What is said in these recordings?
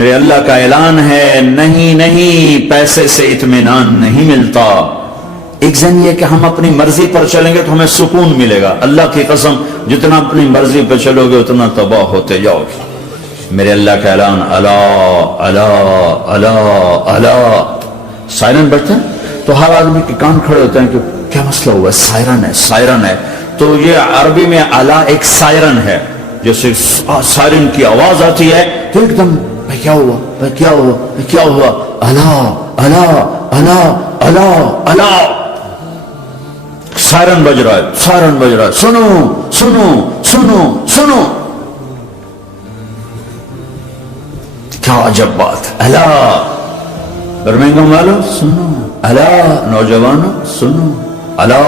میرے اللہ کا اعلان ہے، نہیں نہیں، پیسے سے اطمینان نہیں ملتا۔ ایک ذہن یہ کہ ہم اپنی مرضی پر چلیں گے تو ہمیں سکون ملے گا۔ اللہ کی قسم، جتنا اپنی مرضی پر چلو گے اتنا تباہ ہوتے جاؤ گے۔ میرے اللہ کا اعلان، الا الا الا الا، سائرن بجتا ہے تو ہر آدمی کے کان کھڑے ہوتے ہیں کہ کیا مسئلہ ہوا ہے، سائرن ہے سائرن ہے۔ تو یہ عربی میں الا ایک سائرن ہے، جیسے سائرن کی آواز آتی ہے تو ایک دم کیا ہوا کیا ہوا کیا ہوا، الا الا الا الا الا، سائرن بج رہا ہے سائرن بج رہا ہے، سنو سنو سنو سنو۔ کیا عجب بات، الا برمنگم والو سنو، الا نوجوانوں سنو، الا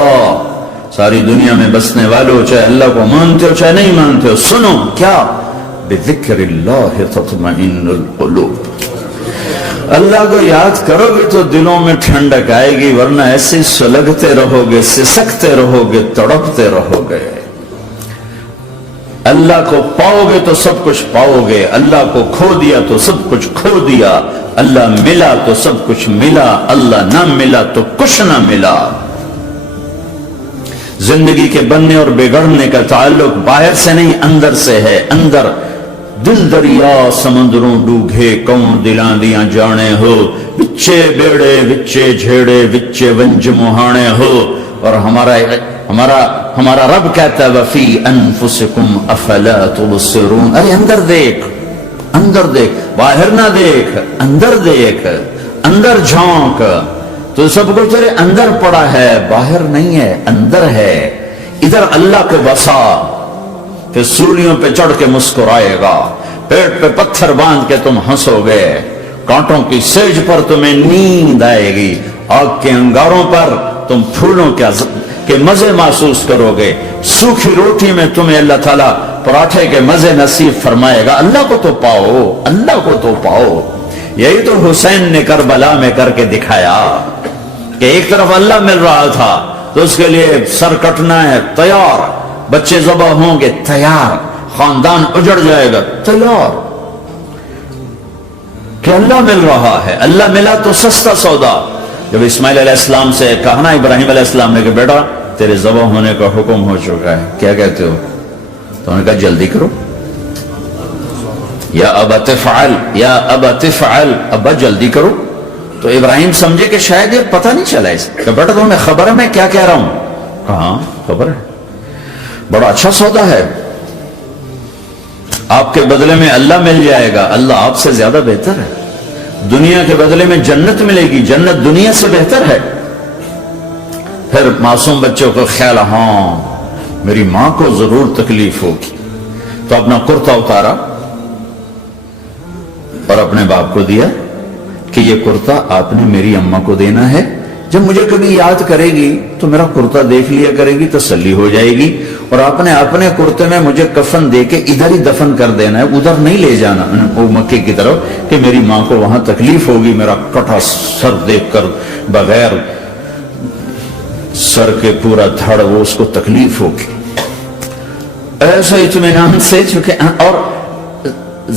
ساری دنیا میں بسنے والوں، چاہے اللہ کو مانتے ہو چاہے نہیں مانتے ہو، سنو کیا، بذکر اللہ تطمئن القلوب، اللہ کو یاد کرو گے تو دلوں میں ٹھنڈک آئے گی، ورنہ ایسے سلگتے رہو گے، سسکتے رہو گے، تڑپتے رہو گے۔ اللہ کو پاؤ گے تو سب کچھ پاؤ گے، اللہ کو کھو دیا تو سب کچھ کھو دیا، اللہ ملا تو سب کچھ ملا، اللہ نہ ملا تو کچھ نہ ملا۔ زندگی کے بننے اور بگڑنے کا تعلق باہر سے نہیں اندر سے ہے۔ اندر دل دریا سمندروں ڈوگے، کون دلاں دیاں جانے ہو، بچے بیڑے بچے جھیڑے بچے ونج مہانے ہو۔ اور ہمارا رب کہتا ہے وفی انفسکم افلا تبصرون، ارے اندر دیکھ، اندر دیکھ، باہر نہ دیکھ، اندر دیکھ، اندر جھانک، تو سب کچھ تیرے اندر پڑا ہے، باہر نہیں ہے، اندر ہے۔ ادھر اللہ کو بسا، پھر سولیوں پہ چڑھ کے مسکرائے گا، پیٹ پہ پتھر باندھ کے تم ہنسو گے، کانٹوں کی سیج پر تمہیں نیند آئے گی، آگ کے انگاروں پر تم پھولوں کے مزے محسوس کرو گے، سوکھی روٹی میں تمہیں اللہ تعالیٰ پراٹھے کے مزے نصیب فرمائے گا۔ اللہ کو تو پاؤ، اللہ کو تو پاؤ۔ یہی تو حسین نے کربلا میں کر کے دکھایا کہ ایک طرف اللہ مل رہا تھا تو اس کے لیے سر کٹنا ہے تیار، بچے ذبح ہوں گے تیار، خاندان اجڑ جائے گا تیار، کہ اللہ مل رہا ہے۔ اللہ ملا تو سستا سودا۔ جب اسماعیل علیہ السلام سے کہا نا ابراہیم علیہ السلام نے کہ بیٹا تیرے ذبح ہونے کا حکم ہو چکا ہے، کیا کہتے ہو؟ تو انہوں نے کہا جلدی کرو، یا ابا تفعل یا ابا تفعل، ابا جلدی کرو۔ تو ابراہیم سمجھے کہ شاید یہ پتہ نہیں چلا اسے، کہ بیٹا تمہیں خبر ہے میں کیا کہہ رہا ہوں؟ کہاں خبر ہے، بڑا اچھا سودا ہے، آپ کے بدلے میں اللہ مل جائے گا، اللہ آپ سے زیادہ بہتر ہے، دنیا کے بدلے میں جنت ملے گی، جنت دنیا سے بہتر ہے۔ پھر معصوم بچوں کو خیال، ہاں میری ماں کو ضرور تکلیف ہوگی، تو اپنا کرتا اتارا اور اپنے باپ کو دیا کہ یہ کرتا آپ نے میری اماں کو دینا ہے، جب مجھے کبھی یاد کرے گی تو میرا کرتا دیکھ لیا کرے گی، تسلی ہو جائے گی، اور آپ نے اپنے کرتے میں مجھے کفن دے کے ادھر ہی دفن کر دینا ہے، ادھر نہیں لے جانا وہ مکے کی طرف کہ میری ماں کو وہاں تکلیف ہوگی، میرا کٹا سر دیکھ کر بغیر سر کے پورا دھڑ وہ اس کو تکلیف ہوگی۔ ایسا اطمینان سے، چونکہ اور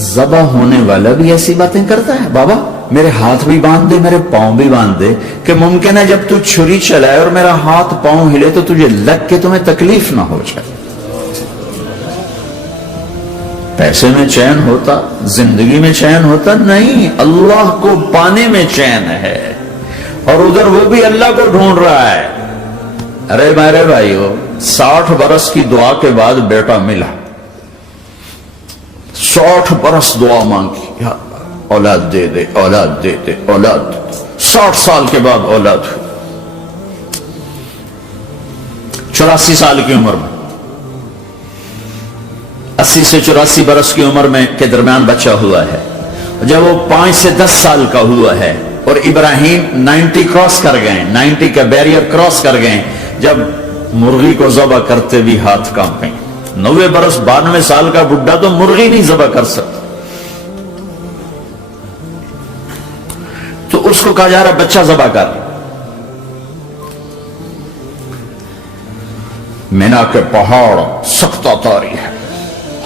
ذبح ہونے والا بھی ایسی باتیں کرتا ہے، بابا میرے ہاتھ بھی باندھ دے میرے پاؤں بھی باندھ دے، کہ ممکن ہے جب تو چھری چلائے اور میرا ہاتھ پاؤں ہلے تو تجھے لگ کے تمہیں تکلیف نہ ہو جائے۔ پیسے میں چین ہوتا، زندگی میں چین ہوتا نہیں، اللہ کو پانے میں چین ہے، اور ادھر وہ بھی اللہ کو ڈھونڈ رہا ہے۔ ارے میرے بھائیو، 60 برس کی دعا کے بعد بیٹا ملا، 60 برس دعا مانگی، یا اولاد دے دے اولاد دے دے اولاد، 60 سال کے بعد اولاد ہوئی، 84 سال کی عمر میں، 80 سے 84 برس کی عمر میں کے درمیان بچہ ہوا ہے۔ جب وہ 5 سے 10 سال کا ہوا ہے اور ابراہیم 90 کراس کر گئے، 90 کا بیریئر کراس کر گئے، جب مرغی کو ذبح کرتے بھی ہاتھ کانپیں، 90 برس 92 سال کا بڈھا تو مرغی نہیں ذبح کر سکتا، تو اس کو کہا جا رہا بچہ ذبح کر۔ مینا کے پہاڑ سختہ تاری ہے،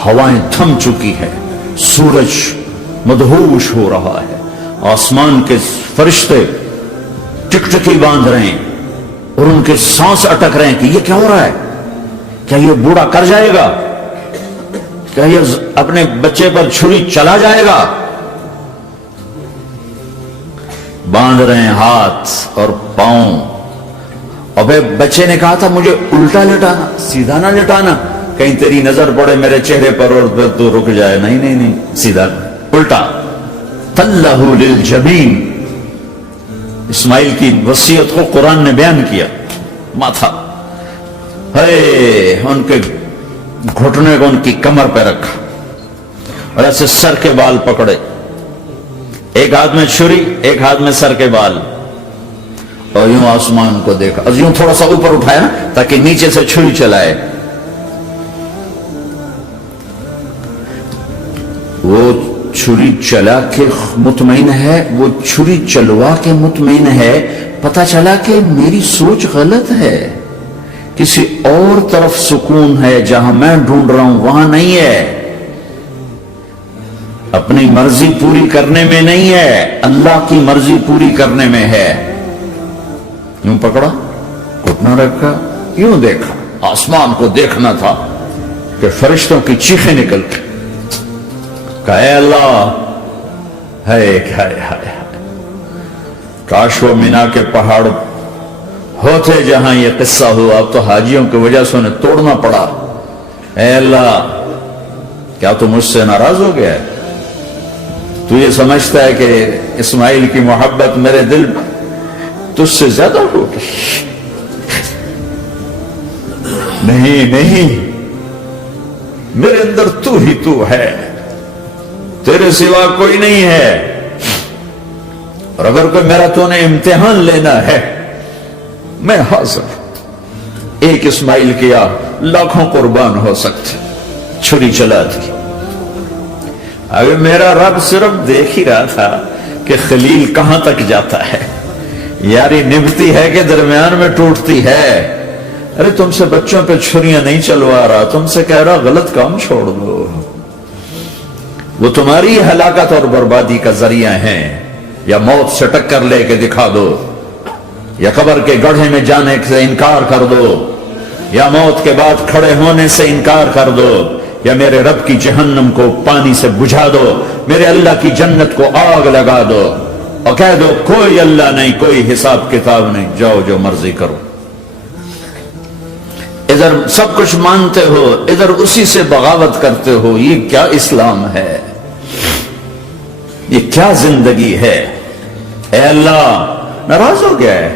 ہوائیں تھم چکی ہے، سورج مدہوش ہو رہا ہے. آسمان کے فرشتے ٹکٹکی باندھ رہے ہیں اور ان کے سانس اٹک رہے ہیں کہ یہ کیا ہو رہا ہے؟ کیا یہ بوڑھا کر جائے گا؟ کیا یہ اپنے بچے پر چھری چلا جائے گا؟ باندھ رہے ہیں ہاتھ اور پاؤں. اور پھر بچے نے کہا تھا مجھے الٹا لٹانا، سیدھا نہ لٹانا، کہیں تیری نظر پڑے میرے چہرے پر اور تو رک جائے. نہیں نہیں نہیں، سیدھا الٹا. تلہ للجبین، اسماعیل کی وصیت کو قرآن نے بیان کیا. ماتھا ہے ان کے گھٹنے کو ان کی کمر پہ رکھا اور ایسے سر کے بال پکڑے، ایک ہاتھ میں چھری ایک ہاتھ میں سر کے بال، اور یوں آسمان کو دیکھا اور یوں تھوڑا سا اوپر اٹھایا نا تاکہ نیچے سے چھری چلائے. وہ چھری چلا کے مطمئن ہے، وہ چھری چلوا کے مطمئن ہے. پتا چلا کہ میری سوچ غلط ہے، کسی اور طرف سکون ہے، جہاں میں ڈھونڈ رہا ہوں وہاں نہیں ہے. اپنی مرضی پوری کرنے میں نہیں ہے، اللہ کی مرضی پوری کرنے میں ہے. یوں پکڑا، گھٹنا رکھا، یوں دیکھا. آسمان کو دیکھنا تھا کہ فرشتوں کی چیخیں نکل کے کہ اے اللہ، ہے کاش وہ مینا کے پہاڑ ہوتے جہاں یہ قصہ ہوا. اب تو حاجیوں کی وجہ سے انہیں توڑنا پڑا. اے اللہ، کیا تو مجھ سے ناراض ہو گیا ہے؟ تو یہ سمجھتا ہے کہ اسماعیل کی محبت میرے دل تجھ سے زیادہ ہوگی؟ نہیں نہیں، میرے اندر تو ہی تو ہے، تیرے سوا کوئی نہیں ہے. اور اگر کوئی میرا تو نے امتحان لینا ہے میں حاضر. ایک اسماعیل کیا لاکھوں قربان ہو سکتے. چھری چلا دی. اگر میرا رب صرف دیکھ ہی رہا تھا کہ خلیل کہاں تک جاتا ہے، یاری نبھتی ہے کہ درمیان میں ٹوٹتی ہے. ارے تم سے بچوں پہ چھریاں نہیں چلوا رہا، تم سے کہہ رہا غلط کام چھوڑ دو. وہ تمہاری ہلاکت اور بربادی کا ذریعہ ہیں. یا موت سے ٹکر لے کے دکھا دو، یا قبر کے گڑھے میں جانے سے انکار کر دو، یا موت کے بعد کھڑے ہونے سے انکار کر دو، یا میرے رب کی جہنم کو پانی سے بجھا دو، میرے اللہ کی جنت کو آگ لگا دو اور کہہ دو کوئی اللہ نہیں، کوئی حساب کتاب نہیں، جاؤ جو مرضی کرو. ادھر سب کچھ مانتے ہو، ادھر اسی سے بغاوت کرتے ہو. یہ کیا اسلام ہے؟ یہ کیا زندگی ہے؟ اے اللہ، ناراض ہو گیا ہے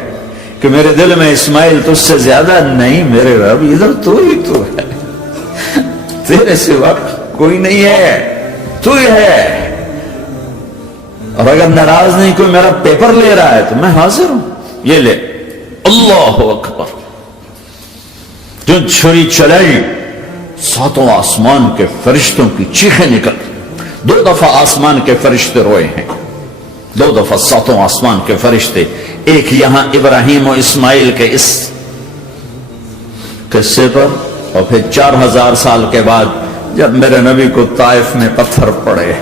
کہ میرے دل میں اسماعیل تجھ سے زیادہ نہیں. میرے رب ادھر تو ہی تو ہے، تیرے سوا کوئی نہیں ہے، تو ہی ہے. اور اگر ناراض نہیں کوئی میرا پیپر لے رہا ہے تو میں حاضر ہوں. یہ لے. اللہ اکبر. جو چھری چلائی، ساتوں آسمان کے فرشتوں کی چیخیں نکل. 2 دفعہ آسمان کے فرشتے روئے ہیں، 2 دفعہ ساتوں آسمان کے فرشتے. ایک یہاں ابراہیم و اسماعیل کے اس قصے پر، اور پھر 4000 سال کے بعد جب میرے نبی کو طائف میں پتھر پڑے.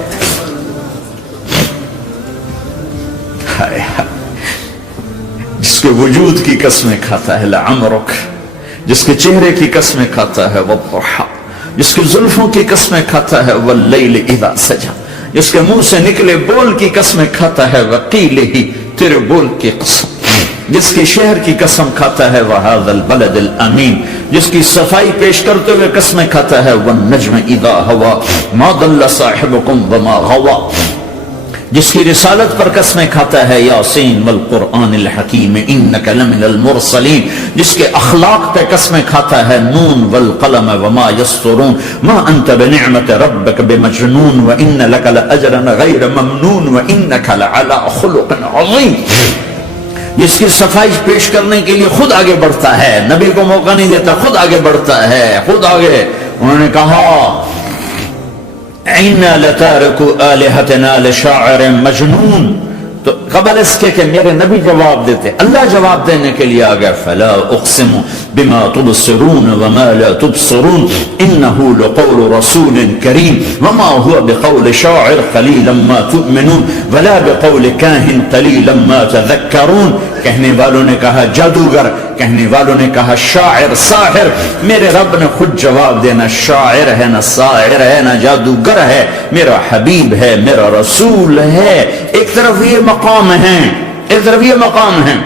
جس کے وجود کی قسمیں کھاتا ہے لعمرک، جس کے چہرے کی قسمیں کھاتا ہے والضحى، جس کی زلفوں کی قسمیں کھاتا ہے واللیل اذا سجى، جس کے منہ سے نکلے بول کی قسمیں کھاتا ہے وقیلہ، تیرے بول کی قسم، جس کی شہر کی قسم کھاتا ہے وہذا البلد الامین، جس کی صفائی پیش کرتے ہوئے قسمیں کھاتا ہے والنجم اذا ہوا ما ضل صاحبکم وما غوا، جس کی رسالت پر قسمیں کھاتا ہے یاسین والقرآن الحکیم انک لمن المرسلین، جس کے اخلاق پہ قسمیں کھاتا ہے نون والقلم وما یسطرون ما انت بنعمت ربک بمجنون وان لک لاجرا غیر ممنون وانک لعلی خلق عظیم، جس کی صفائی پیش کرنے کے لیے خود آگے بڑھتا ہے، نبی کو موقع نہیں دیتا، خود آگے بڑھتا ہے، خود آگے. انہوں نے کہا اِنَّا لَتَارِكُ آلِهَتِنَا لِشَاعِرٍ مَجْنُونَ، تو قبل اس کے کہ میرے نبی جواب دیتے، اللہ جواب دینے کے لیے آ گیا، فلا اقسم بما تبصرون وما لا تبصرون انه لقول رسول کریم وما هو بقول شاعر قلیلا ما تؤمنون ولا بقول کاہن قلیلا ما تذکرون۔ کہنے والوں نے کہا جادوگر، کہنے والوں نے کہا شاعر، ساحر، میرے رب نے خود جواب دینا، شاعر ہے نہ ساحر ہے نہ جادوگر ہے، میرا حبیب ہے، میرا رسول ہے۔ ایک طرف یہ مقام ہے، ایک طرف یہ مقام ہے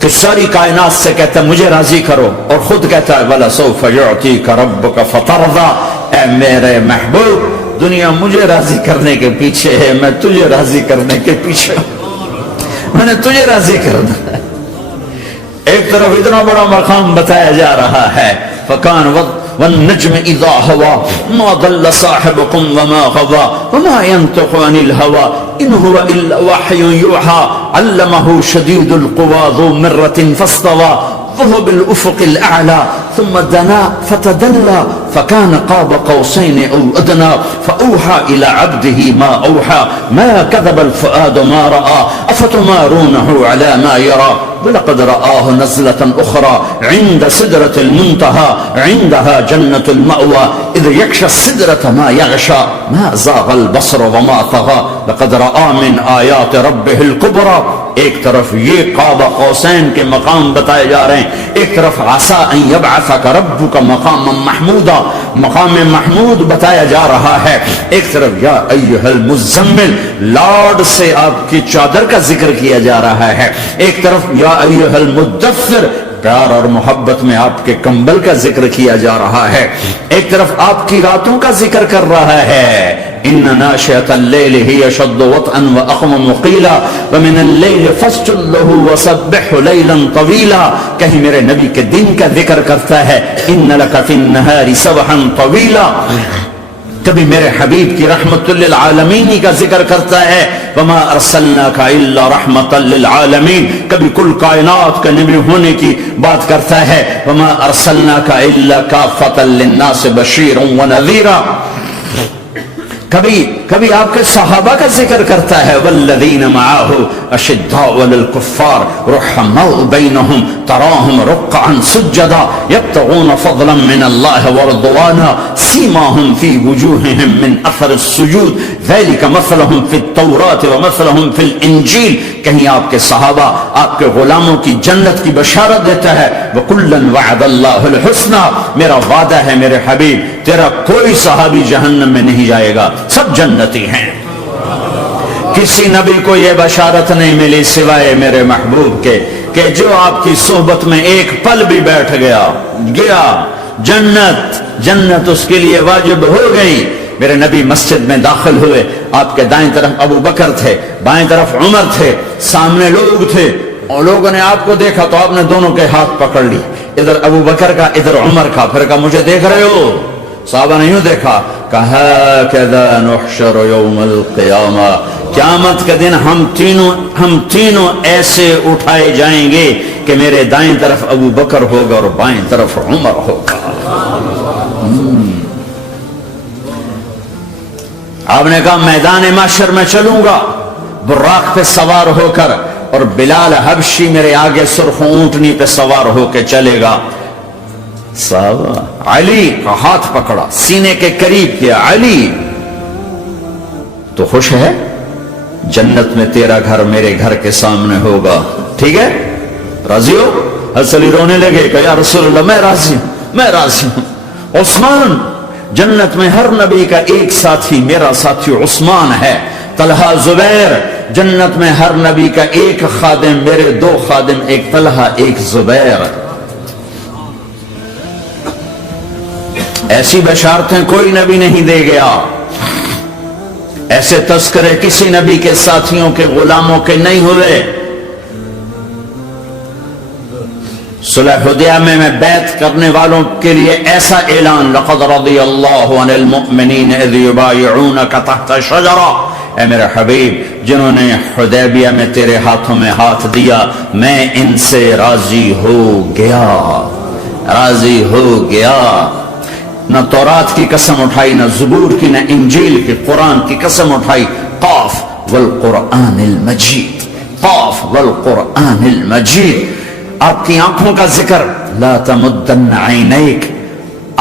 کہ ساری کائنات سے کہتا ہے مجھے راضی کرو، اور خود کہتا ہے وَلَسَوْفَ يُعْطِيكَ رَبُّكَ فَتَرْضَى، اے میرے محبوب دنیا مجھے راضی کرنے کے پیچھے ہے، میں تجھے راضی کرنے کے پیچھے ہوں، میں نے تجھے راضی کرنا ہے۔ ایک طرف اتنا بڑا مقام بتایا جا رہا ہے، فَكَانَ وَالنَّجْمِ إِذَا هَوَى مَا ضَلَّ صَاحِبُكُمْ وَمَا غَوَى وَمَا يَنطِقُ عَنِ الْهَوَى إِنْ هُوَ إِلَّا وَحْيٌ يُوحَى عَلَّمَهُ شَدِيدُ الْقُوَى ذُو مِرَّةٍ فَاسْتَوَى وَهُوَ بِالْأُفُقِ الْأَعْلَى ثُمَّ دَنَا فَتَدَلَّى فَكَانَ قَابَ قَوْسَيْنِ أَوْ أَدْنَى فَأَوْحَى إِلَى عَبْدِهِ مَا أَوْحَى مَا كَذَبَ الْفُؤَادُ مَا رَأَى أَفَتُمَارُونَهُ عَلَى مَا يَرَى وَلَقَدْ رَآهُ نَزْلَةً أُخْرَى عِندَ سِدْرَةِ الْمُنْتَهَى عِندَهَا جَنَّةُ الْمَأْوَى إِذْ يَغْشَى السِّدْرَةَ مَا يَغْشَى مَا زَاغَ الْبَصَرُ وَمَا طَغَى لَقَدْ رَآ مِنْ آيَاتِ رَبِّهِ الْكُبْرَى۔ ایک طرف یہ قاب قوسین کے مقام بتائے جا رہے ہیں، ایک طرف عَسَىٰ أَن يَبْعَثَكَ رَبُّكَ مَقَامًا مَحْمُودًا، مقام محمود بتایا جا رہا ہے، ایک طرف یا ایھا المزمل لاڈ سے آپ کی چادر کا ذکر کیا جا رہا ہے، ایک طرف یا ایھا المدثر پیار اور محبت میں آپ کے کمبل کا ذکر کیا جا رہا ہے، ایک طرف آپ کی راتوں کا ذکر کر رہا ہے، ان ناشئۃ اللیل ہی اشد وطئا واقوم قیلا ومن اللیل فاسجد لہ وسبحہ لیلا طویلا۔ کہیں میرے نبی کے دن کا ذکر کرتا ہے، ان لک فی النہار سبحا طویلا، کبھی میرے حبیب کی رحمت للعالمین کا ذکر کرتا ہے، وما ارسلناک الا رحمتا للعالمین، کبھی کل کائنات کا نبی ہونے کی بات کرتا ہے، وما ارسلناک الا کافۃ للناس بشیرا ونذیرا، کبھی آپ کے صحابہ کا ذکر کرتا ہے، والذین معہ اشداء علی الکفار رحماء بینہم تراہم رکعا سجدا یبتغون فضلا من اللہ ورضوانا سیماہم فی وجوہہم من اثر السجود ذلک مثلہم فی التوراۃ ومثلہم فی الانجیل۔ کہیں آپ کے صحابہ آپ کے غلاموں کی جنت کی بشارت دیتا ہے، وَكُلًّا وَعَدَ اللَّهُ الْحُسْنَى، میرا وعدہ ہے میرے حبیب تیرا کوئی صحابی جہنم میں نہیں جائے گا، سب جنتی ہیں۔ کسی نبی کو یہ بشارت نہیں ملی سوائے میرے محبوب کے کہ جو آپ کی صحبت میں ایک پل بھی بیٹھ گیا جنت اس کے لیے واجب ہو گئی۔ میرے نبی مسجد میں داخل ہوئے، آپ کے دائیں طرف ابو بکر تھے، بائیں طرف عمر تھے، سامنے لوگ تھے، اور لوگوں نے آپ کو دیکھا تو آپ نے دونوں کے ہاتھ پکڑ لی، ادھر ابو بکر کا ادھر عمر کا، پھر کہا مجھے دیکھ رہے ہو؟ صحابہ نے یوں دیکھا، کہا کذا نحشر یوم القیامہ، قیامت کے دن ہم تینوں ایسے اٹھائے جائیں گے کہ میرے دائیں طرف ابو بکر ہوگا اور بائیں طرف عمر ہوگا۔ آپ نے کہا میدان محشر میں چلوں گا براق پہ سوار ہو کر، اور بلال حبشی میرے آگے سرخ اونٹنی پہ سوار ہو کے چلے گا۔ صحابہ علی کا ہاتھ پکڑا، سینے کے قریب کیا، علی تو خوش ہے؟ جنت میں تیرا گھر میرے گھر کے سامنے ہوگا، ٹھیک ہے؟ راضی ہو؟ حضرت علی رونے لگے کہ یا رسول اللہ میں راضی ہوں۔ عثمان، جنت میں ہر نبی کا ایک ساتھی میرا ساتھی عثمان ہے۔ طلحہ، زبیر، جنت میں ہر نبی کا ایک خادم، میرے دو خادم، ایک طلحہ ایک زبیر۔ ایسی بشارتیں کوئی نبی نہیں دے گیا، ایسے تذکرے کسی نبی کے ساتھیوں کے غلاموں کے نہیں ہوئے۔ صلح حدیبیہ میں بیعت کرنے والوں کے لیے ایسا اعلان، لقد رضی اللہ عن المؤمنین اذ یبایعونک تحت شجرہ، اے میرے حبیب جنہوں نے حدیبیہ میں تیرے ہاتھوں میں ہاتھ دیا میں ان سے راضی ہو گیا۔ نہ تورات کی قسم اٹھائی، نہ زبور کی، نہ انجیل کی، قرآن کی قسم اٹھائی۔ قاف والقرآن المجید، قاف والقرآن المجید۔ آپ کی آنکھوں کا ذکر، لا تمدن عینیک،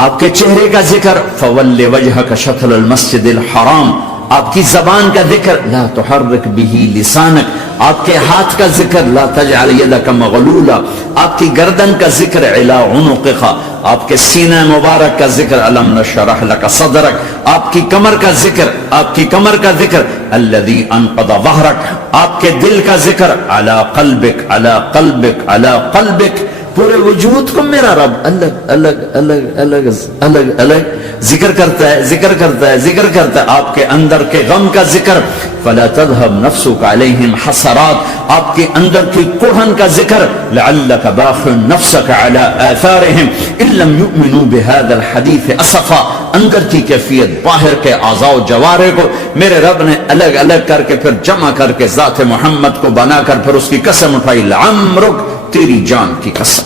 آپ کے چہرے کا ذکر، فول وجہک شطر المسجد الحرام، آپ کی زبان کا ذکر، لا تحرک بہ لسانک، آپ کے ہاتھ کا ذکر، لا تجعل یدک مغلولا، آپ کی گردن کا ذکر، علی عنقک، آپ کے سینہ مبارک کا ذکر، الم نشرح لک صدرک، آپ کی کمر کا ذکر، آپ کی کمر کا ذکر، الذی انقض ظہرک، آپ کے دل کا ذکر، علی قلبک علی قلبک علی قلبک، پورے وجود کو میرا رب الگ الگ الگ الگ الگ الگ ذکر کرتا ہے، ذکر کرتا ہے، ذکر کرتا ہے، آپ کے اندر کے غم کا ذکر، فلا تذهب نفسك علیہم حسرات، آپ کے اندر کی کڑھن کا ذکر، لعلک باخع نفسك على آثارهم ان لم يؤمنوا بهذا الحديث اسفا، اندر کی کیفیت باہر کے اعضاء و جوارح کو میرے رب نے الگ الگ کر کے پھر جمع کر کے ذات محمد کو بنا کر پھر اس کی قسم اٹھائی، لعمرک، تیری جان کی قسم،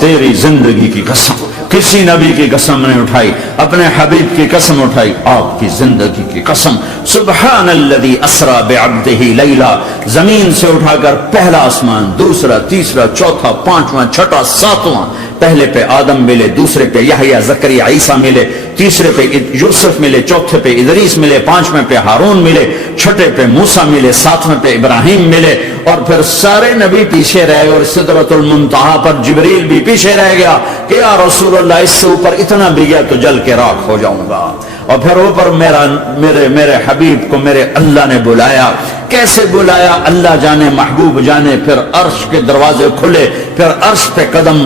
تیری زندگی کی قسم، کسی نبی کی قسم نہیں اٹھائی، اپنے حبیب کی قسم اٹھائی، آپ کی زندگی کی قسم۔ سبحان الذی اسری بعبدہ لیلا، زمین سے اٹھا کر پہلا آسمان، دوسرا، تیسرا، چوتھا، پانچواں، چھٹا، ساتواں، پہلے پہ آدم ملے، دوسرے پہ یحییٰ، زکریا، عیسیٰ ملے، تیسرے پہ یوسف ملے، چوتھے پہ ادریس ملے، پانچویں پہ ہارون ملے، چھٹے پہ موسیٰ ملے، ساتویں پہ ابراہیم ملے، اور پھر سارے نبی پیچھے رہے، اور سدرۃ المنتہا پر جبریل بھی پیچھے رہ گیا کہ یا رسول اللہ اس سے اوپر اتنا بھی گیا تو جل کے راکھ ہو جاؤں گا، اور پھر اوپر میرے حبیب کو میرے اللہ نے بلایا، کیسے بلایا اللہ جانے، محبوب جانے، پھر عرش کے دروازے کھلے، پھر عرش پہ قدم،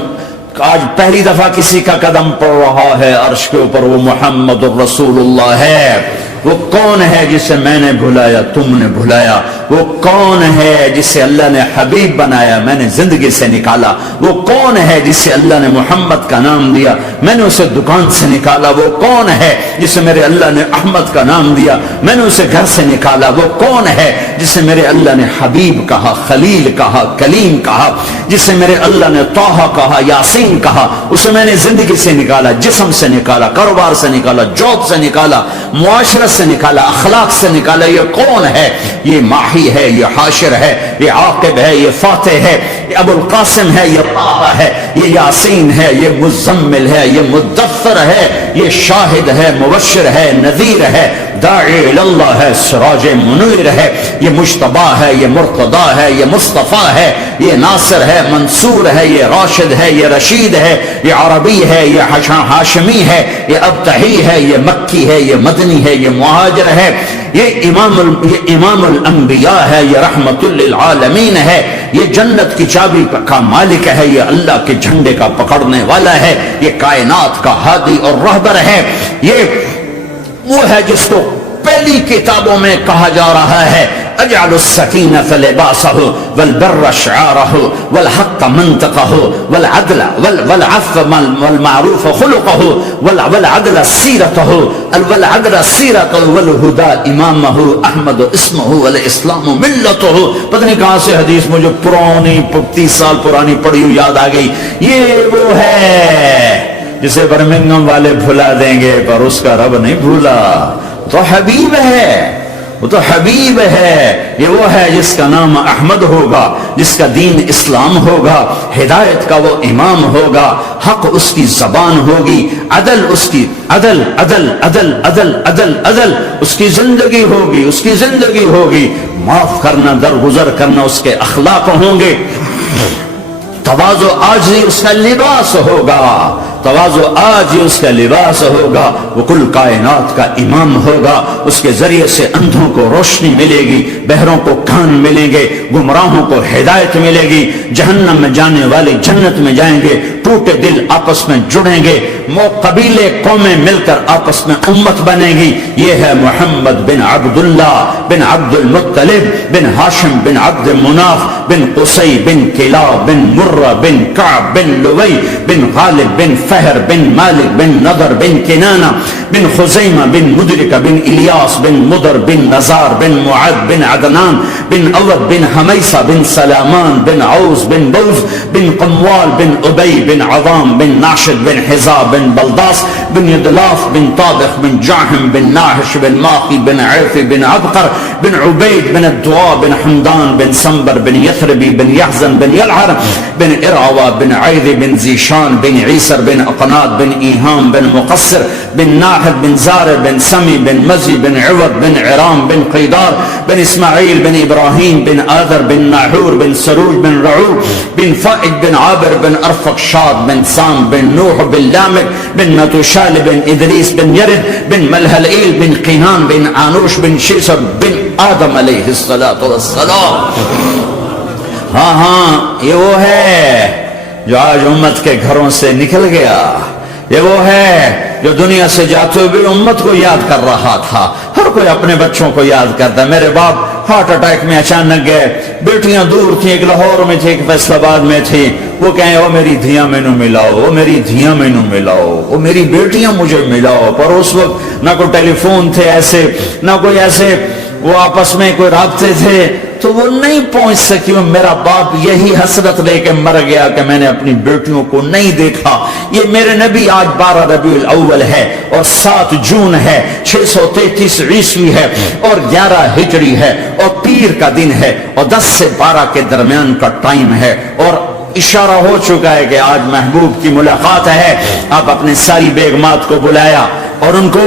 آج پہلی دفعہ کسی کا قدم پڑ رہا ہے عرش کے اوپر، وہ محمد الرسول اللہ ہے۔ وہ کون ہے جسے میں نے بلایا، تم نے بلایا؟ وہ کون ہے جسے اللہ نے حبیب بنایا، میں نے زندگی سے نکالا؟ وہ کون ہے جسے اللہ نے محمد کا نام دیا، میں نے اسے دکان سے نکالا؟ وہ کون ہے جسے میرے اللہ نے احمد کا نام دیا، میں نے اسے گھر سے نکالا؟ وہ کون ہے جسے میرے اللہ نے حبیب کہا، خلیل کہا، کلیم کہا، جسے میرے اللہ نے طہ کہا، یاسین کہا؟ اسے میں نے زندگی سے نکالا، جسم سے نکالا، کاروبار سے نکالا، جاب سے نکالا، معاشرت سے نکالا، اخلاق سے نکالا۔ یہ کون ہے؟ یہ ماہی ہے، یہ حاشر ہے، یہ عاقب ہے، یہ فاتح ہے، یہ ابو القاسم ہے، یہ طه ہے، یہ یاسین ہے، یہ مزمل ہے، یہ مدثر ہے، یہ شاہد ہے، مبشر ہے، نذیر ہے، داعی اللہ ہے، سراج منیر ہے، یہ مجتبی ہے، یہ مرتضی ہے، یہ مصطفیٰ ہے، یہ ناصر ہے، منصور ہے، یہ راشد ہے، یہ رشید ہے، یہ عربی ہے، یہ ہاشمی ہے، یہ ابتحی ہے، یہ مکی ہے، یہ مدنی ہے، یہ مہاجر ہے، یہ امام الانبیاء ہے، یہ رحمت للعالمین ہے، یہ جنت کی چابی کا مالک ہے، یہ اللہ کے جھنڈے کا پکڑنے والا ہے، یہ کائنات کا ہادی اور رہبر ہے، یہ وہ ہے جس کو پہلی کتابوں میں کہا جا رہا ہے اجعل السکینۃ لباسہ والبر شعارہ والحق منطقہ والعدل والعفو والمعروف خلقہ والعدل سیرتہ والہدى امامہ احمد اسمہ والاسلام ملتہ۔ پتہ نہیں کہاں سے حدیث مجھے پرانی 30 سال پرانی پڑھی ہوئی یاد آ گئی۔ یہ وہ ہے جسے برمنگم والے بھلا دیں گے پر اس کا رب نہیں بھولا، تو حبیب ہے، وہ تو حبیب ہے، یہ وہ ہے جس کا نام احمد ہوگا، جس کا دین اسلام ہوگا، ہدایت کا وہ امام ہوگا، حق اس کی زبان ہوگی، عدل اس کی عدل عدل عدل عدل عدل عدل اس کی زندگی ہوگی، اس کی زندگی ہوگی، معاف کرنا، درگزر کرنا اس کے اخلاق ہوں گے، تواضع عاجزی اس کا لباس ہوگا، تواضع آج اس کا لباس ہوگا، وہ کل کائنات کا امام ہوگا، اس کے ذریعے سے اندھوں کو روشنی ملے گی، بہروں کو کان ملیں گے، گمراہوں کو ہدایت ملے گی، جہنم میں جانے والے جنت میں جائیں گے، ٹوٹے دل آپس میں جڑیں گے، قبیلے قومیں مل کر آپس میں امت بنے گی۔ یہ ہے محمد بن عبداللہ بن عبد المطلب بن ہاشم بن عبد مناف بن قصی بن کلاب بن مرہ بن کعب بن لوی بن غالب بن فہر بن مالک بن نضر بن کنانہ بن خزیمہ بن مدرکہ بن الیاس بن مدر بن نزار بن معد بن عدنان بن اود بن حمیسہ بن سلامان بن عوز بن بوز بن قموال بن ابی بن بن عظام بن ناشد بن حزا بن بلداس بن يدلاف بن طابخ بن جاهم بن ناهش بن ماخي بن عيفي بن عبقر بن عبيد بن الدواء بن حمدان بن سنبر بن يثربي بن يحزن بن يلعر بن إرعوى بن عيذي بن زيشان بن عيسر بن أقناد بن إيهام بن مقصر بن ناحد بن زارع بن سمي بن مزي بن عوض بن عرام بن قيدار بن إسماعيل بن إبراهيم بن آذر بن ناحور بن سروج بن رعور بن فائد بن عابر بن أرفق شاد بن سام بن نوح بن لامك بن متوشال بن إدريس بن يرد بن ملهلئيل بن قينان بن آنوش بن شيسر بن آدم علیہ الصلاۃ والسلام. ہاں یہ وہ ہے جو آج امت کے گھروں سے نکل گیا. یہ وہ ہے جو دنیا سے جاتے ہوئے امت کو یاد کر رہا تھا. ہر کوئی اپنے بچوں کو یاد کرتا ہے. میرے باپ ہارٹ اٹیک میں اچانک گئے. بیٹیاں دور تھیں, ایک لاہور میں تھی, ایک فیصل آباد میں تھی. وہ کہیں او میری دھیاں مینوں ملاؤ, وہ میری دھیاں مینوں ملاؤ, وہ میری بیٹیاں مجھے ملاؤ. پر اس وقت نہ کوئی ٹیلی فون تھے ایسے, نہ کوئی ایسے وہ آپس میں کوئی رابطے تھے, تو وہ نہیں پہنچ سکی. میرا باپ یہی حسرت لے کے مر گیا کہ میں نے اپنی بیٹیوں کو نہیں دیکھا. یہ میرے نبی آج 12 ربیع الاول ہے اور 7 جون ہے, 633 عیسوی ہے اور 11 ہجری ہے اور پیر کا دن ہے اور 10 سے 12 کے درمیان کا ٹائم ہے. اور اشارہ ہو چکا ہے کہ آج محبوب کی ملاقات ہے. آپ اپنے ساری بیگمات کو بلایا اور ان کو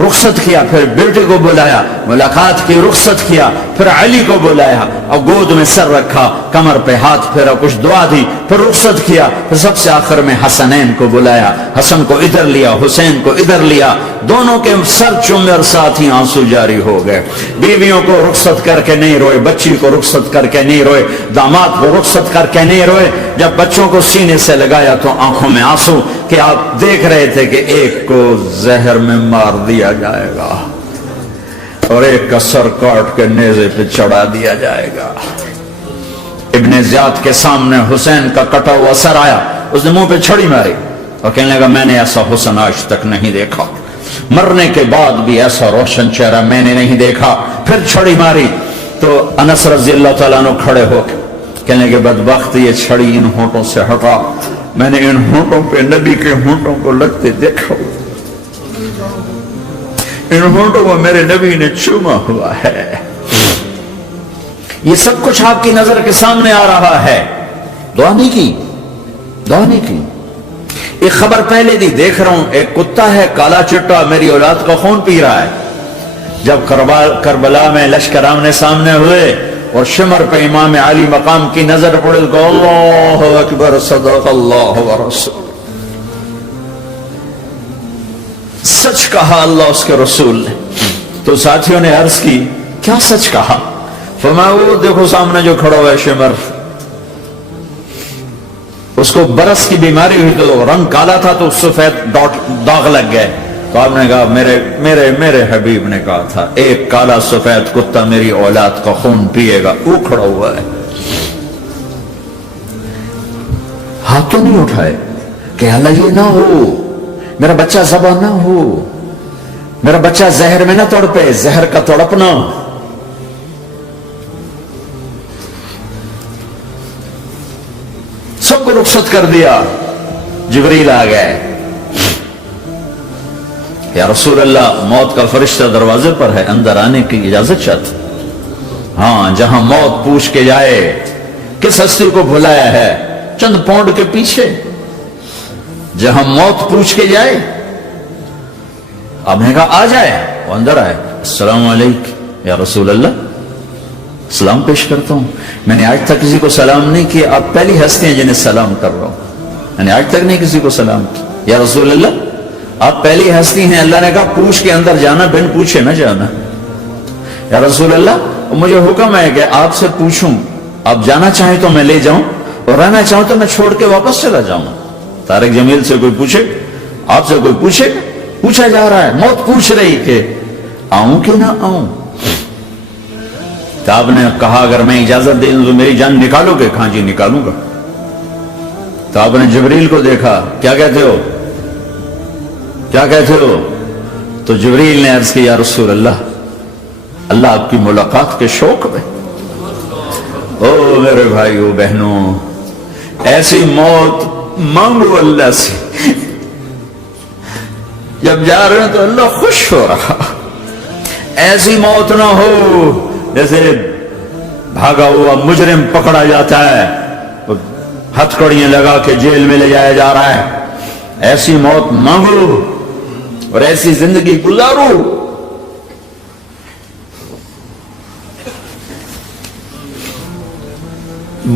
رخصت کیا, پھر بیٹے کو بلایا, ملاقات کی, رخصت کیا, پھر علی کو بلایا اور گود میں سر رکھا, کمر پہ ہاتھ پھیرا, کچھ دعا دی, پھر رخصت کیا, پھر سب سے آخر میں حسنین کو بلایا. حسن کو ادھر لیا, حسین کو ادھر لیا, دونوں کے سر چومے اور ساتھ ہی آنسو جاری ہو گئے. بیویوں کو رخصت کر کے نہیں روئے, بچی کو رخصت کر کے نہیں روئے, داماد کو رخصت کر کے نہیں روئے. جب بچوں کو سینے سے لگایا تو آنکھوں میں آنسو, کہ آپ دیکھ رہے تھے کہ ایک کو زہر میں مار دیا جائے گا اور ایک کا سر کاٹ کے نیزے پہ چڑھا دیا جائے گا. ابن زیاد کے سامنے حسین کا کٹا ہوا سر آیا, اس نے منہ پہ چھڑی ماری اور کہنے لگا میں نے ایسا حسن آج تک نہیں دیکھا, مرنے کے بعد بھی ایسا روشن چہرہ میں نے نہیں دیکھا. پھر چھڑی ماری تو انس رضی اللہ تعالیٰ عنہ کھڑے ہو کے کہنے کے بدبخت یہ چھڑی ان ہونٹوں سے ہٹا, میں نے ان ہونٹوں پہ نبی کے ہونٹوں کو لگتے دیکھا, ان ہونٹوں کو میرے نبی نے چوما ہوا ہے. یہ سب کچھ آپ کی نظر کے سامنے آ رہا ہے. دعا نہیں کی, دعا نہیں کی. ایک خبر پہلے دی دیکھ رہا ہوں, ایک کتا ہے کالا چٹا میری اولاد کا خون پی رہا ہے. جب کربلا میں لشکر آمنے سامنے ہوئے اور شمر پہ امام علی مقام کی نظر پڑے تو اللہ اکبر صدق اللہ ورسول, سچ کہا اللہ اس کے رسول نے. تو ساتھیوں نے عرض کی کیا سچ کہا؟ فرمایا وہ دیکھو سامنے جو کھڑا ہوا ہے شمر, اس کو برس کی بیماری ہوئی تو رنگ کالا تھا تو سفید داغ لگ گئے. تو آپ نے کہا میرے حبیب نے کہا تھا ایک کالا سفید کتا میری اولاد کا خون پیے گا, وہ کھڑا ہوا ہے. ہاتھ تو نہیں اٹھائے کہ اللہ یہ نہ ہو, میرا بچہ ذبح نہ ہو, میرا بچہ زہر میں نہ تڑپے, زہر کا تڑپنا. سب کو رخصت کر دیا. جبریل آ گئے, یا رسول اللہ موت کا فرشتہ دروازے پر ہے, اندر آنے کی اجازت چاہتے. ہاں, جہاں موت پوچھ کے جائے کس ہستی کو بھلایا ہے, چند پاؤنڈ کے پیچھے, جہاں موت پوچھ کے جائے. آپ نے کہا آ جائے, وہ اندر آئے. السلام علیکم یا رسول اللہ, سلام پیش کرتا ہوں. میں نے آج تک کسی کو سلام نہیں کیا, آپ پہلی ہستی ہیں جنہیں سلام کر رہا ہوں. میں نے آج تک نہیں کسی کو سلام کیا. یا رسول اللہ آپ پہلی ہستی ہیں. اللہ نے کہا پوچھ کے اندر جانا, بن پوچھے نہ جانا. یا رسول اللہ مجھے حکم ہے کہ آپ سے پوچھوں, آپ جانا چاہیں تو میں لے جاؤں اور رہنا چاہوں تو میں چھوڑ کے واپس چلا جاؤں. طارق جمیل سے کوئی پوچھے, آپ سے کوئی پوچھے, پوچھا جا رہا ہے, موت پوچھ رہی کہ آؤں کہ نہ آؤں. تو آپ نے کہا اگر میں اجازت دے دوں تو میری جان نکالو گے؟ کہاں جی نکالوں گا. تو آپ نے جبریل کو دیکھا, کیا کہتے ہو, کیا کہتے ہو؟ تو جبریل نے عرض کی یا رسول اللہ, اللہ آپ کی ملاقات کے شوق میں. او میرے بھائیو بہنوں, ایسی موت مانگو اللہ سے. جب جا رہے ہیں تو اللہ خوش ہو رہا. ایسی موت نہ ہو جیسے بھاگا ہوا مجرم پکڑا جاتا ہے, ہتھکڑیاں لگا کے جیل میں لے جایا جا رہا ہے. ایسی موت مانگو اور ایسی زندگی گزارو.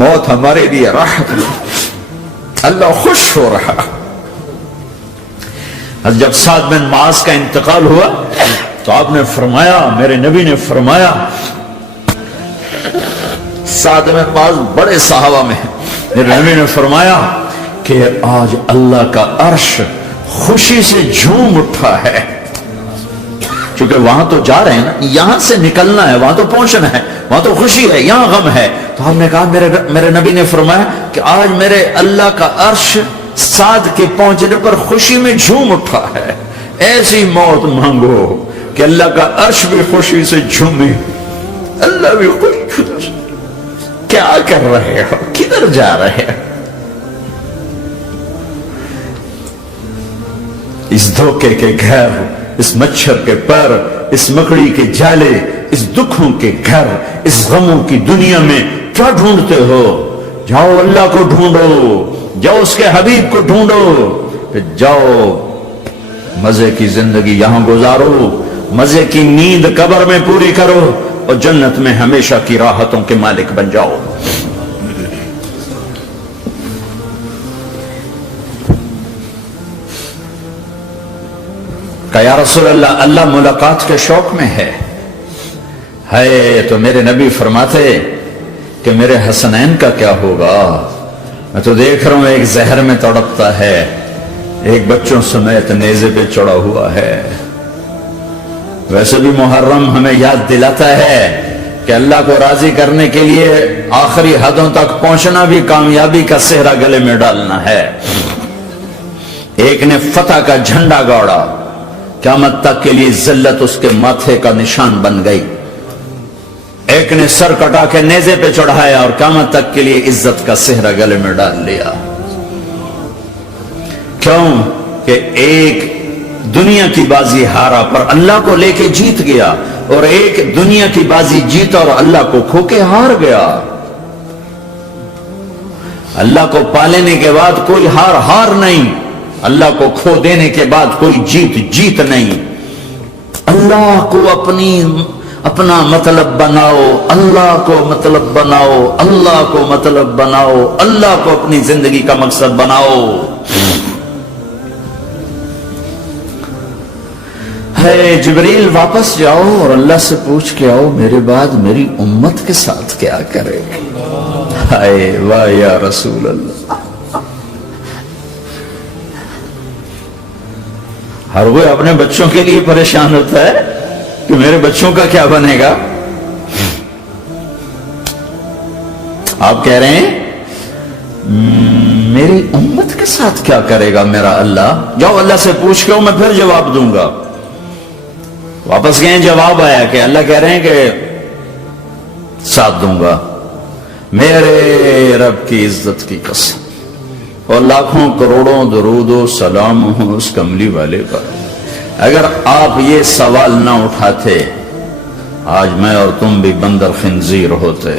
موت ہمارے لیے راحت ہے, اللہ خوش ہو رہا. جب سعد بن معاذ کا انتقال ہوا تو آپ نے فرمایا, میرے نبی نے فرمایا, سعد بن معاذ بڑے صحابہ میں ہیں, میرے نبی نے فرمایا کہ آج اللہ کا عرش خوشی سے جھوم اٹھا ہے. کیونکہ وہاں تو جا رہے ہیں نا, یہاں سے نکلنا ہے, وہاں تو پہنچنا ہے, وہاں تو خوشی ہے, یہاں غم ہے. تو ہم نے کہا, میرے نبی نے فرمایا کہ آج میرے اللہ کا عرش سعد کے پہنچنے پر خوشی میں جھوم اٹھا ہے. ایسی موت مانگو کہ اللہ کا عرش بھی خوشی سے جھومے, اللہ بھی خوش. کیا کر رہے ہو, کدھر جا رہے ہو؟ اس دھوکے کے گھر, اس مچھر کے پر, اس مکڑی کے جالے, اس دکھوں کے گھر, اس غموں کی دنیا میں کیا ڈھونڈتے ہو؟ جاؤ اللہ کو ڈھونڈو, جاؤ اس کے حبیب کو ڈھونڈو, پھر جاؤ مزے کی زندگی یہاں گزارو, مزے کی نیند قبر میں پوری کرو, اور جنت میں ہمیشہ کی راحتوں کے مالک بن جاؤ. کہ یا رسول اللہ, اللہ ملاقات کے شوق میں ہے. تو میرے نبی فرماتے کہ میرے حسنین کا کیا ہوگا؟ میں تو دیکھ رہا ہوں ایک زہر میں تڑپتا ہے, ایک بچوں سمیت نیزے پہ چڑھا ہوا ہے. ویسے بھی محرم ہمیں یاد دلاتا ہے کہ اللہ کو راضی کرنے کے لیے آخری حدوں تک پہنچنا بھی کامیابی کا صحرا گلے میں ڈالنا ہے. ایک نے فتح کا جھنڈا گاڑا, قیامت تک کے لیے ذلت اس کے ماتھے کا نشان بن گئی. ایک نے سر کٹا کے نیزے پہ چڑھایا اور قیامت تک کے لیے عزت کا صحرا گلے میں ڈال لیا. کیوں کہ ایک دنیا کی بازی ہارا پر اللہ کو لے کے جیت گیا, اور ایک دنیا کی بازی جیتا اور اللہ کو کھو کے ہار گیا. اللہ کو پالینے کے بعد کوئی ہار نہیں, اللہ کو کھو دینے کے بعد کوئی جیت نہیں. اللہ کو اپنا مطلب بناؤ, اللہ کو مطلب بناؤ, اللہ کو مطلب بناؤ, اللہ کو اپنی زندگی کا مقصد بناؤ. جبریل واپس جاؤ اور اللہ سے پوچھ کے آؤ, میرے بعد میری امت کے ساتھ کیا کرے گی؟ ہائے واہ یا رسول اللہ. ہر کوئی اپنے بچوں کے لیے پریشان ہوتا ہے کہ میرے بچوں کا کیا بنے گا. آپ کہہ رہے ہیں میری امت کے ساتھ کیا کرے گا میرا اللہ؟ جاؤ اللہ سے پوچھ کے میں پھر جواب دوں گا. واپس گئے, جواب آیا کہ اللہ کہہ رہے ہیں کہ ساتھ دوں گا. میرے رب کی عزت کی قسم, اور لاکھوں کروڑوں درود و سلام ہوں اس کملی والے پر, اگر آپ یہ سوال نہ اٹھاتے آج میں اور تم بھی بندر خنزیر ہوتے.